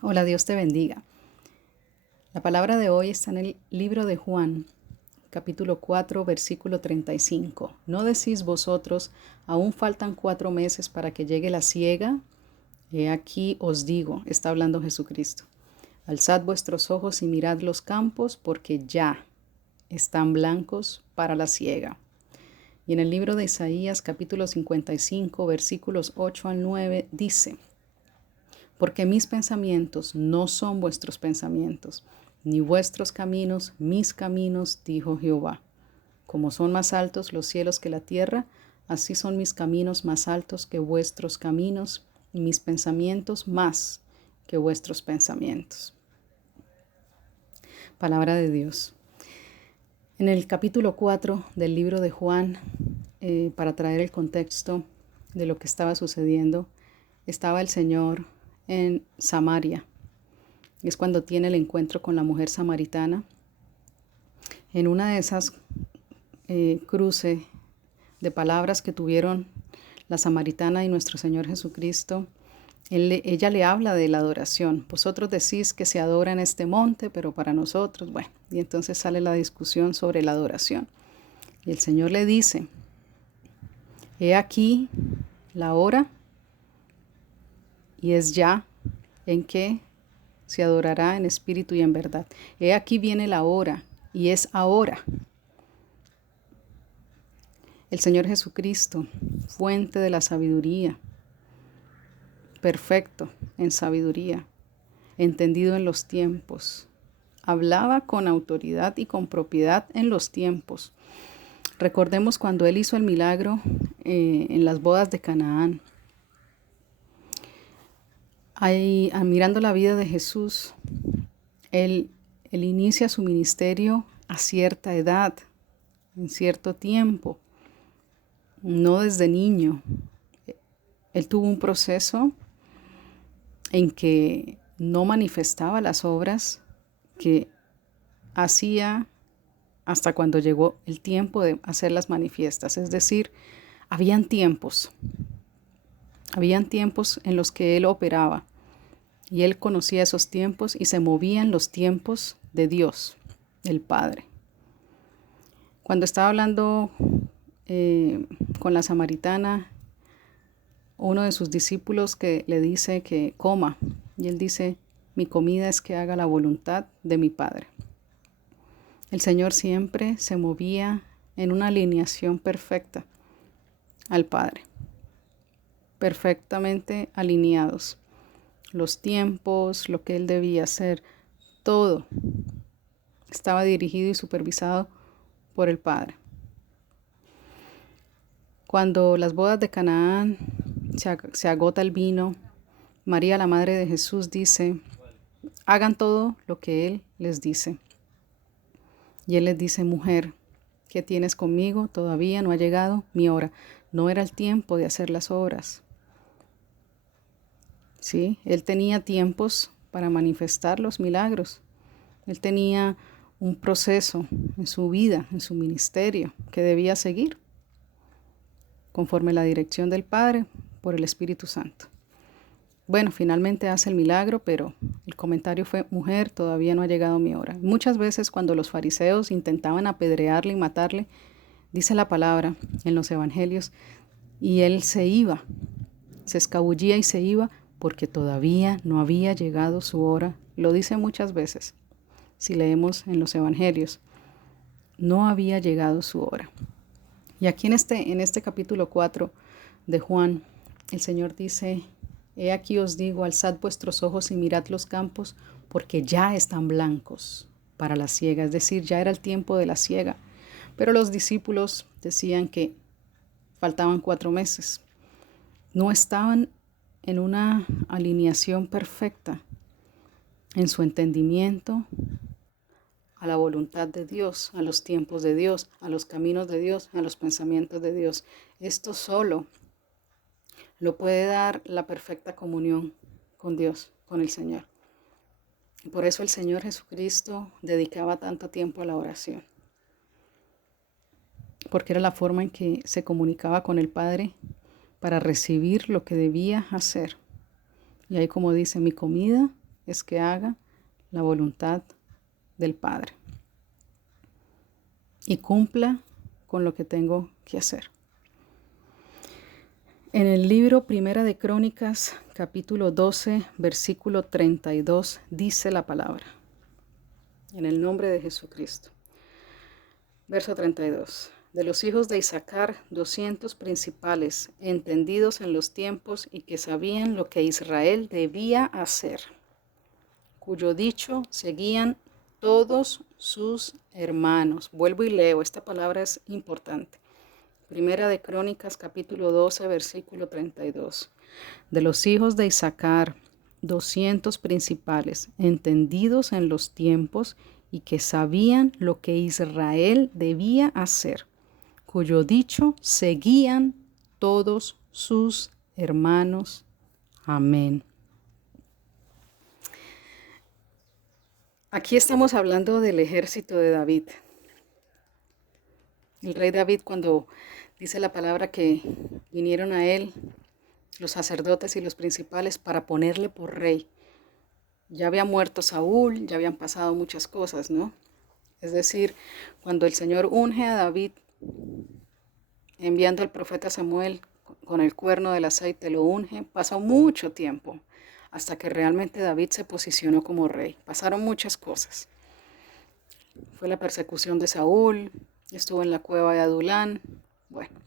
Hola, Dios te bendiga. La palabra de hoy está en el libro de Juan, capítulo 4, versículo 35. ¿No decís vosotros, aún faltan 4 meses para que llegue la siega? He aquí os digo, está hablando Jesucristo. Alzad vuestros ojos y mirad los campos, porque ya están blancos para la siega. Y en el libro de Isaías, capítulo 55, versículos 8 al 9, dice: Porque mis pensamientos no son vuestros pensamientos, ni vuestros caminos mis caminos, dijo Jehová. Como son más altos los cielos que la tierra, así son mis caminos más altos que vuestros caminos, y mis pensamientos más que vuestros pensamientos. Palabra de Dios. En el capítulo 4 del libro de Juan, para traer el contexto de lo que estaba sucediendo, estaba el Señor en Samaria. Es cuando tiene el encuentro con la mujer samaritana. En una de esas cruces de palabras que tuvieron la samaritana y nuestro Señor Jesucristo, ella le habla de la adoración. Vosotros decís que se adora en este monte, pero para nosotros, bueno, y entonces sale la discusión sobre la adoración. Y el Señor le dice: He aquí la hora, y es ya, en que se adorará en espíritu y en verdad. He aquí viene la hora, y es ahora. El Señor Jesucristo, fuente de la sabiduría, perfecto en sabiduría, entendido en los tiempos, hablaba con autoridad y con propiedad en los tiempos. Recordemos cuando Él hizo el milagro en las bodas de Canaán. Ahí, mirando la vida de Jesús, él inicia su ministerio a cierta edad, en cierto tiempo, no desde niño. Él tuvo un proceso en que no manifestaba las obras que hacía hasta cuando llegó el tiempo de hacerlas manifiestas. Es decir, habían tiempos en los que él operaba, y él conocía esos tiempos y se movía en los tiempos de Dios, el Padre. Cuando estaba hablando con la samaritana, uno de sus discípulos que le dice que coma, y él dice: mi comida es que haga la voluntad de mi Padre. El Señor siempre se movía en una alineación perfecta al Padre, perfectamente alineados. Los tiempos, lo que Él debía hacer, todo estaba dirigido y supervisado por el Padre. Cuando las bodas de Canaán se agota el vino, María, la madre de Jesús, dice: hagan todo lo que Él les dice. Y Él les dice: mujer, ¿qué tienes conmigo? Todavía no ha llegado mi hora. No era el tiempo de hacer las obras. ¿Sí? Él tenía tiempos para manifestar los milagros. Él tenía un proceso en su vida, en su ministerio, que debía seguir conforme la dirección del Padre por el Espíritu Santo. Bueno, finalmente hace el milagro, pero el comentario fue: mujer, todavía no ha llegado mi hora. Muchas veces cuando los fariseos intentaban apedrearle y matarle, dice la palabra en los evangelios, y él se iba, se escabullía y se iba porque todavía no había llegado su hora. Lo dice muchas veces, si leemos en los evangelios, no había llegado su hora. Y aquí en este capítulo 4 de Juan, el Señor dice: he aquí os digo, alzad vuestros ojos y mirad los campos, porque ya están blancos para la siega. Es decir, ya era el tiempo de la siega. Pero los discípulos decían que faltaban 4 meses. No estaban en una alineación perfecta en su entendimiento a la voluntad de Dios, a los tiempos de Dios, a los caminos de Dios, a los pensamientos de Dios. Esto solo lo puede dar la perfecta comunión con Dios, con el Señor. Y por eso el Señor Jesucristo dedicaba tanto tiempo a la oración, porque era la forma en que se comunicaba con el Padre para recibir lo que debía hacer. Y ahí, como dice: mi comida es que haga la voluntad del Padre y cumpla con lo que tengo que hacer. En el libro Primera de Crónicas, capítulo 12, versículo 32, dice la palabra, en el nombre de Jesucristo. Verso 32. De los hijos de Isaacar, 200 principales, entendidos en los tiempos y que sabían lo que Israel debía hacer, cuyo dicho seguían todos sus hermanos. Vuelvo y leo, esta palabra es importante. Primera de Crónicas, capítulo 12, versículo 32. De los hijos de Isaacar, 200 principales, entendidos en los tiempos y que sabían lo que Israel debía hacer, cuyo dicho seguían todos sus hermanos. Amén. Aquí estamos hablando del ejército de David. El rey David, cuando dice la palabra que vinieron a él los sacerdotes y los principales para ponerle por rey. Ya había muerto Saúl, ya habían pasado muchas cosas, ¿no? Es decir, cuando el Señor unge a David, enviando al profeta Samuel con el cuerno del aceite, lo unge, pasó mucho tiempo hasta que realmente David se posicionó como rey. Pasaron muchas cosas. Fue la persecución de Saúl, estuvo en la cueva de Adulán, bueno,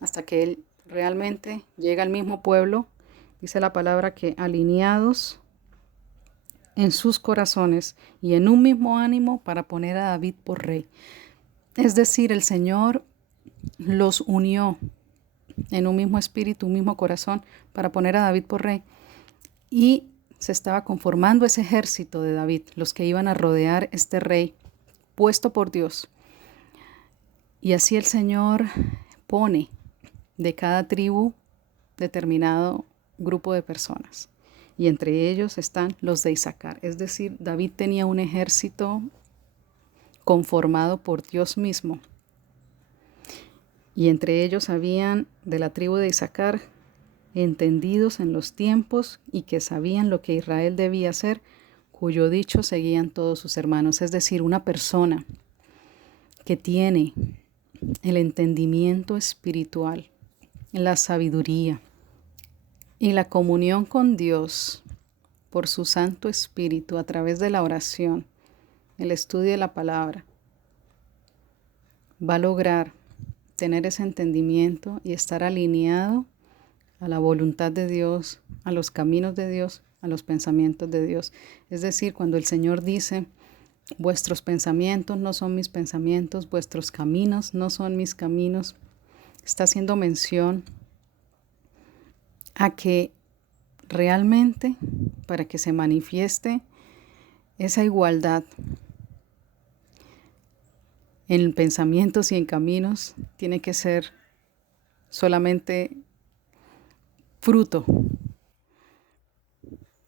hasta que él realmente llega al mismo pueblo, dice la palabra que alineados en sus corazones y en un mismo ánimo para poner a David por rey. Es decir, el Señor los unió en un mismo espíritu, un mismo corazón para poner a David por rey. Y se estaba conformando ese ejército de David, los que iban a rodear este rey puesto por Dios. Y así el Señor pone de cada tribu determinado grupo de personas. Y entre ellos están los de Isaacar. Es decir, David tenía un ejército conformado por Dios mismo. Y entre ellos habían de la tribu de Isaacar, entendidos en los tiempos y que sabían lo que Israel debía hacer, cuyo dicho seguían todos sus hermanos. Es decir, una persona que tiene el entendimiento espiritual, la sabiduría y la comunión con Dios por su Santo Espíritu a través de la oración, el estudio de la palabra, va a lograr tener ese entendimiento y estar alineado a la voluntad de Dios, a los caminos de Dios, a los pensamientos de Dios. Es decir, cuando el Señor dice, vuestros pensamientos no son mis pensamientos, vuestros caminos no son mis caminos, está haciendo mención a que realmente, para que se manifieste esa igualdad en pensamientos y en caminos, tiene que ser solamente fruto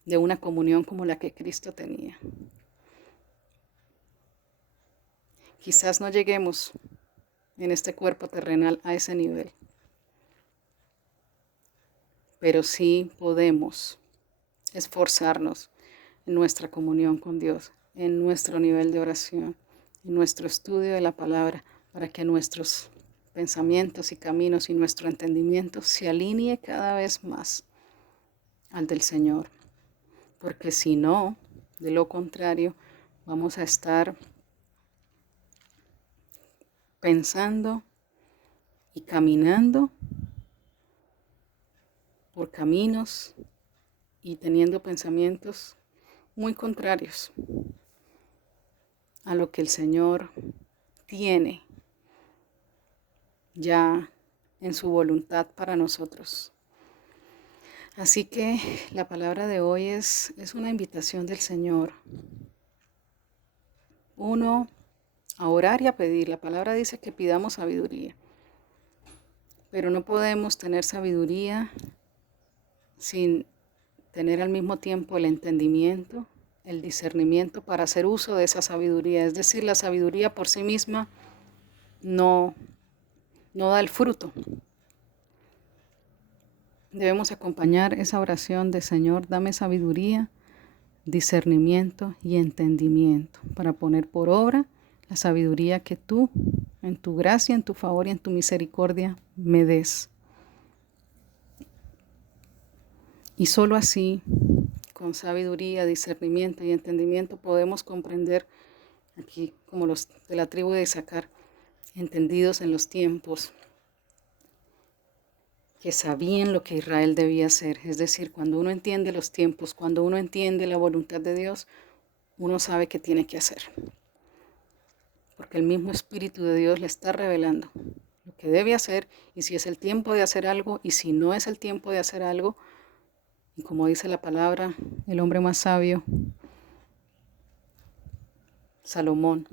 de una comunión como la que Cristo tenía. Quizás no lleguemos en este cuerpo terrenal a ese nivel, pero sí podemos esforzarnos en nuestra comunión con Dios, en nuestro nivel de oración, en nuestro estudio de la palabra, para que nuestros pensamientos y caminos y nuestro entendimiento se alinee cada vez más al del Señor. Porque si no, de lo contrario, vamos a estar pensando y caminando por caminos y teniendo pensamientos muy contrarios a lo que el Señor tiene ya en su voluntad para nosotros. Así que la palabra de hoy es una invitación del Señor. Uno, a orar y a pedir. La palabra dice que pidamos sabiduría, pero no podemos tener sabiduría sin tener al mismo tiempo el entendimiento, el discernimiento para hacer uso de esa sabiduría. Es decir, la sabiduría por sí misma no da el fruto. Debemos acompañar esa oración de Señor, dame sabiduría discernimiento y entendimiento para poner por obra la sabiduría que tú, en tu gracia, en tu favor y en tu misericordia, me des. Y solo así, con sabiduría, discernimiento y entendimiento, podemos comprender, aquí como los de la tribu de Isaacar, entendidos en los tiempos, que sabían lo que Israel debía hacer. Es decir, cuando uno entiende los tiempos, cuando uno entiende la voluntad de Dios, uno sabe qué tiene que hacer. Porque el mismo Espíritu de Dios le está revelando lo que debe hacer y si es el tiempo de hacer algo y si no es el tiempo de hacer algo. Y como dice la palabra, el hombre más sabio, Salomón,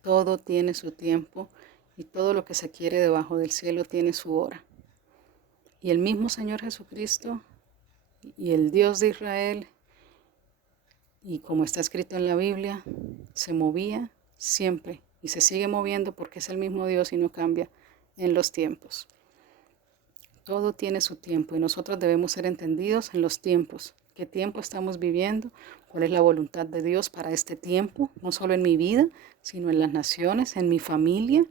todo tiene su tiempo y todo lo que se quiere debajo del cielo tiene su hora. Y el mismo Señor Jesucristo y el Dios de Israel, y como está escrito en la Biblia, se movía siempre y se sigue moviendo porque es el mismo Dios y no cambia en los tiempos. Todo tiene su tiempo y nosotros debemos ser entendidos en los tiempos. ¿Qué tiempo estamos viviendo? ¿Cuál es la voluntad de Dios para este tiempo? No solo en mi vida, sino en las naciones, en mi familia.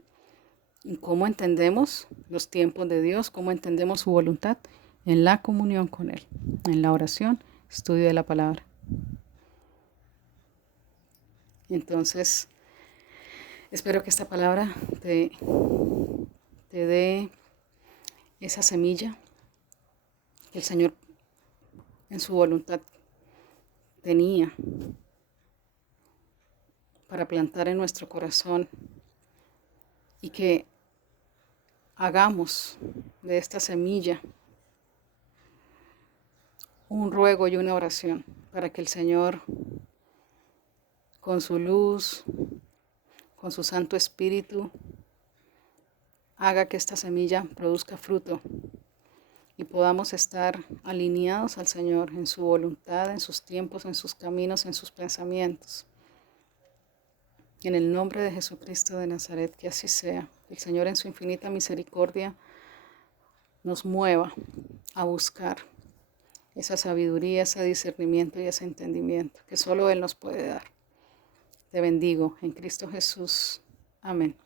¿Y cómo entendemos los tiempos de Dios? ¿Cómo entendemos su voluntad? En la comunión con Él, en la oración, estudio de la palabra. Entonces, espero que esta palabra te dé esa semilla que el Señor en su voluntad tenía para plantar en nuestro corazón y que hagamos de esta semilla un ruego y una oración para que el Señor, con su luz, con su Santo Espíritu, haga que esta semilla produzca fruto y podamos estar alineados al Señor en su voluntad, en sus tiempos, en sus caminos, en sus pensamientos. En el nombre de Jesucristo de Nazaret, que así sea. El Señor en su infinita misericordia nos mueva a buscar esa sabiduría, ese discernimiento y ese entendimiento que solo Él nos puede dar. Te bendigo en Cristo Jesús. Amén.